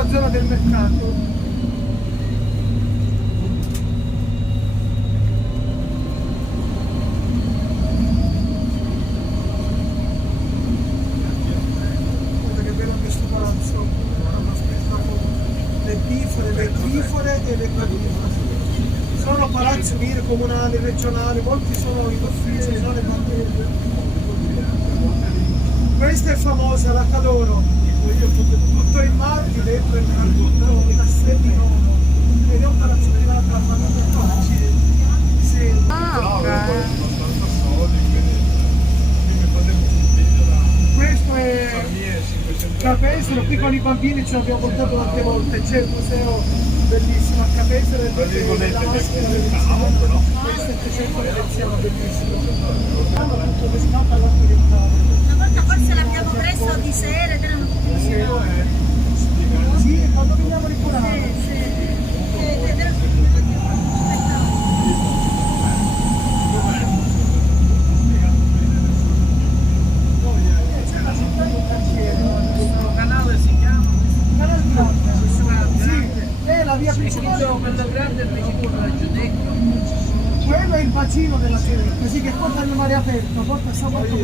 la zona del mercato. Le grifore e le quadrifore. Sono palazzi comunali, regionali, molti sono in ufficio, sono le bandiere. Questa è famosa, la Cadoro. Tutto in marchi, dentro il tutto i cassetti in oro. Ed è un palazzo privato della famiglia Tocci. Sì. Questo è Capesero, qui con i bambini ci abbiamo portato tante volte, c'è il museo bellissimo a Capesero e la maschera veneziana, il 700 veneziano bellissimo. Tutto questo all'occidentale. Una volta forse l'abbiamo preso di sera ed erano tutti di sera. Sì, quando veniamo di curare. Ed erano tutti di la via principale, quello grande è il vicino del Giudecco. quello è il bacino della Ceretta, sì, che porta al mare aperto, porta a San Marco.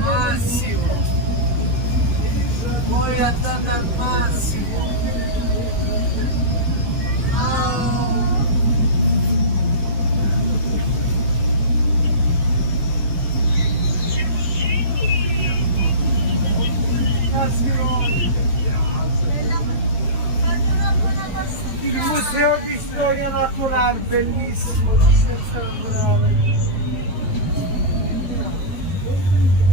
Massimo, poi andate al massimo. Il museo di storia naturale, bellissimo, di Senza Grave.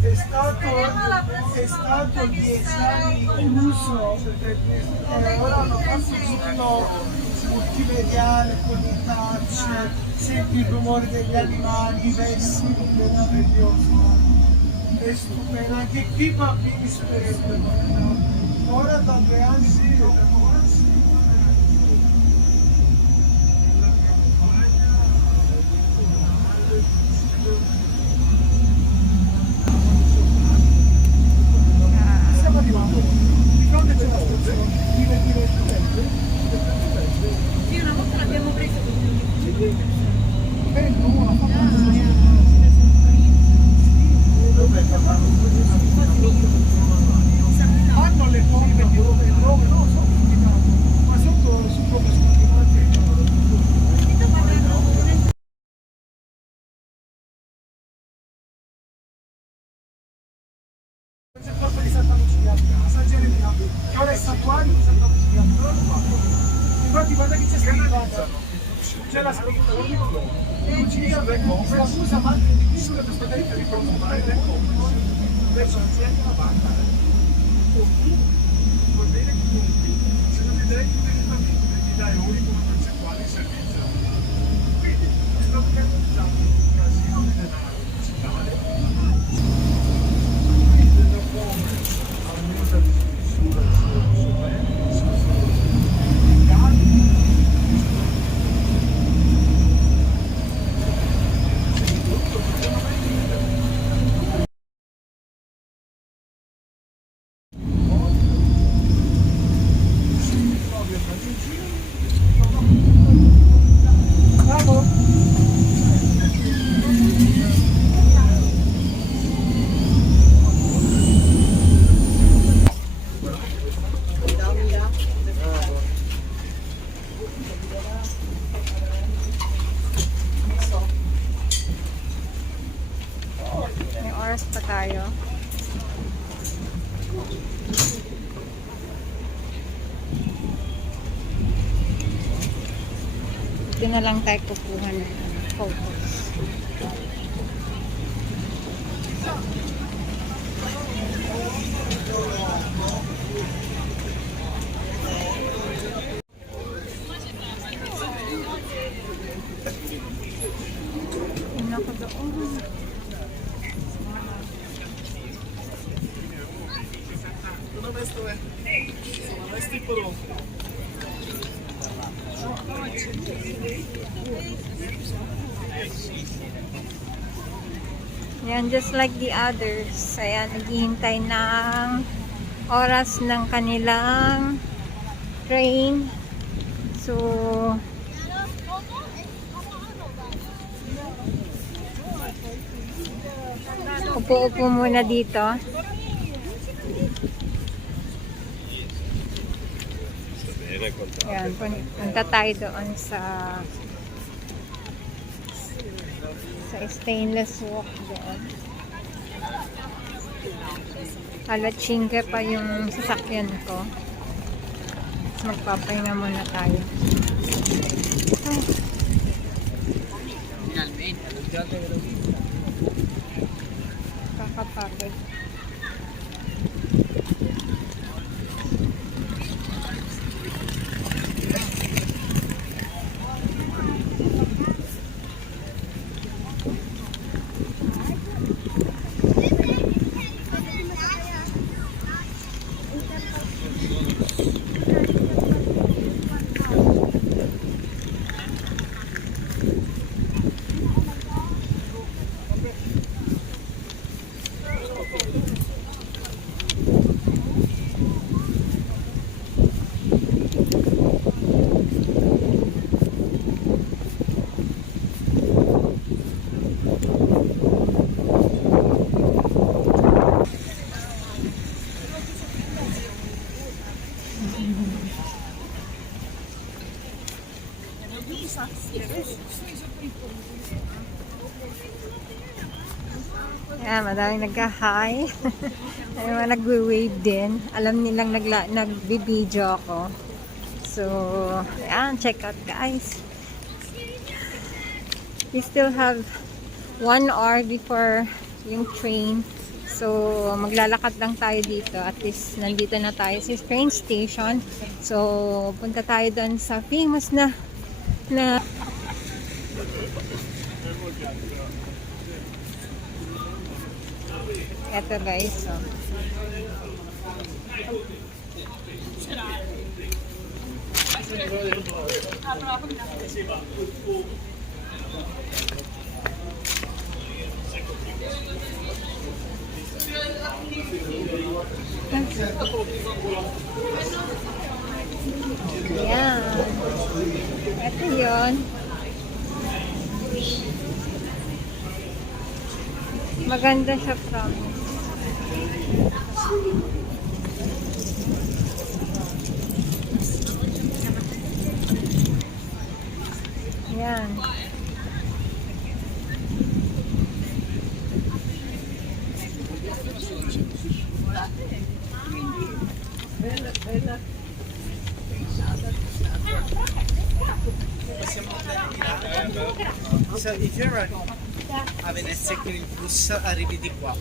È stato 10 anni chiuso perché ora hanno fatto tutto multimediale con i touch, senti il rumore degli animali, i vessi, meraviglioso. È stupendo, anche qui i bambini sperano. Ora da 2 anni si siamo arrivati, di fronte c'è la stazione, Sì, una volta l'abbiamo preso bello, una fantasia. Hanno le pompe no, sono criticate, ma sotto su proprio scontinate. C'è il corpo di Santa Lucia, San Geremia, che ora è santuario di Santa Lucia. Infatti guarda che c'è scritto, c'è la scritta, Lucia scusa madre di Cristo per poter riproporre le cose. Adesso c'è una barca. Va bene comunque, se non vedrei direttamente ti dai unico una percentuale di servizio. Quindi, sto organizzando un casino di denaro digitale. Quindi da come almeno da discussione bravo. May oras pa tayo. Dito na lang tayo kukuha ng photos. Ano ko doon? Yan, just like the others. Ayan, naghihintay ng oras ng kanilang train. So, upo-upo muna dito. Ayan, punta tayo doon sa stainless walk doon. Alatsingke pa yung sasakyan ko. Magpapahinga muna tayo. Kakapagod. Ayan, madaming nagka-hi. May mga nagwe-wave din. Alam nilang nagbi-video ako. So, ayan, check out guys. We still have 1 hour before yung train. So, maglalakad lang tayo dito. At least, nandito na tayo sa train station. So, punta tayo doon sa famous na eto guys, so. Ayan. Ito yun. Maganda siya, promise. Ayan. So if you're having a second bus, arrivi di qua.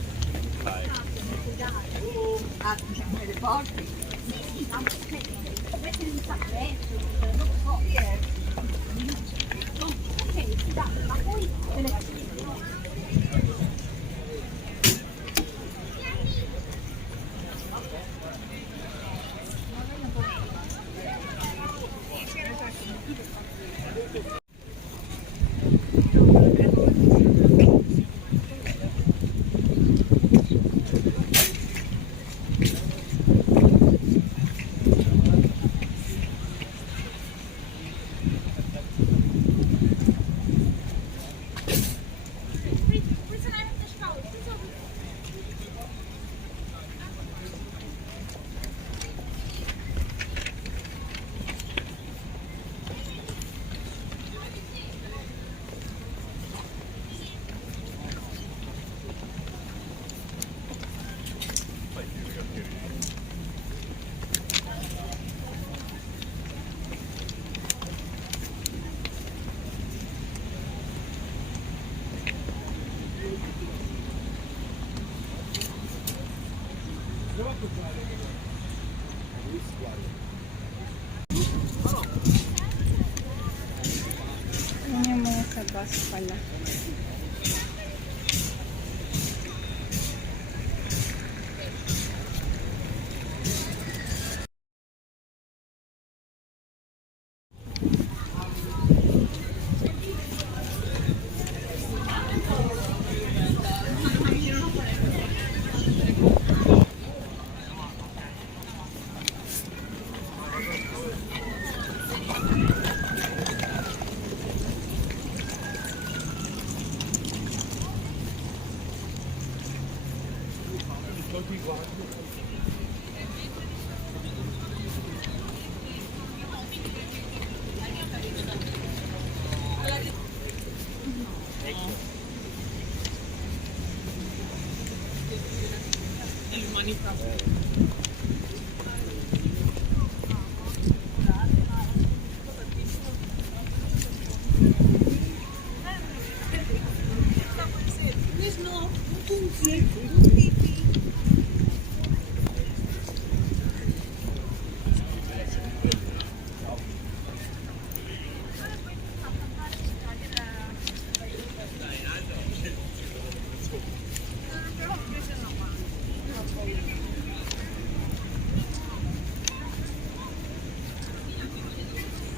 Sa bus pala.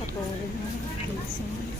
Katulad ng casing.